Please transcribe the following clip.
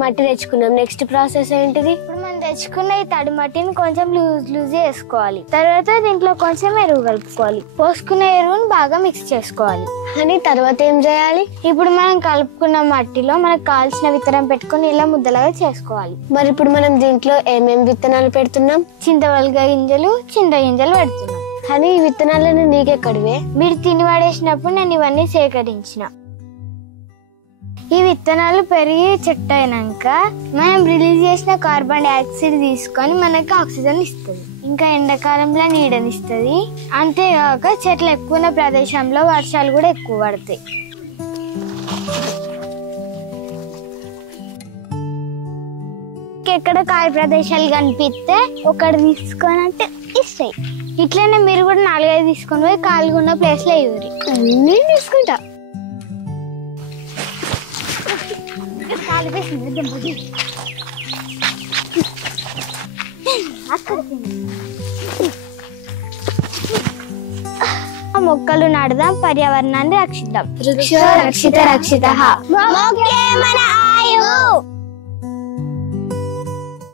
మట్టి తెచ్చుకున్నాం. Next process ఏంటిది? ఇప్పుడు మనం తెచ్చుకున్న ఈ తడి మట్టిని కొంచెం లూజ్ వేసుకోవాలి. తర్వాత దీంట్లో కొంచెం ఎరువు కలుపుకోవాలి. పోసుకున్న ఎరువుని బాగా మిక్స్ చేసుకోవాలి. అని తర్వాత ఏం చేయాలి? ఇప్పుడు మనం కలుపుకున్న మట్టిలో మనకు కాల్చిన విత్తనం పెట్టుకుని ఇలా ముద్దలాగా చేసుకోవాలి. మరి ఇప్పుడు మనం దీంట్లో ఏమేమి విత్తనాలు పెడుతున్నాం? చింతవల్గ గింజలు, చింత గింజలు పెడుతున్నాం. కానీ ఈ విత్తనాలను నీకెక్కడివే? మీరు తిని పడేసినప్పుడు నేను ఇవన్నీ సేకరించిన. ఈ విత్తనాలు పెరిగి చెట్టు అయినాక మనం రిలీజ్ చేసిన కార్బన్ డైఆక్సైడ్ తీసుకొని మనకు ఆక్సిజన్ ఇస్తుంది. ఇంకా ఎండాకాలంలో నీడనిస్తుంది. అంతేగాక చెట్లు ఎక్కువ ఉన్న ప్రదేశంలో వర్షాలు కూడా ఎక్కువ పడతాయి. ఎక్కడ ఖాళీ ప్రదేశాలు కనిపిస్తే ఒకటి తీసుకొని అంటే ఇస్తాయి. ఇట్లనే మీరు కూడా 4-5 తీసుకొని పోయి ఖాళీగా ఉన్న ప్లేస్ లో ఇవ్వరు. నేను తీసుకుంటా. మొక్కలు నాటుదాం, పర్యావరణాన్ని రక్షిద్దాం. వృక్షో రక్షిత రక్షితః. మొక్కే మన ఆయువు.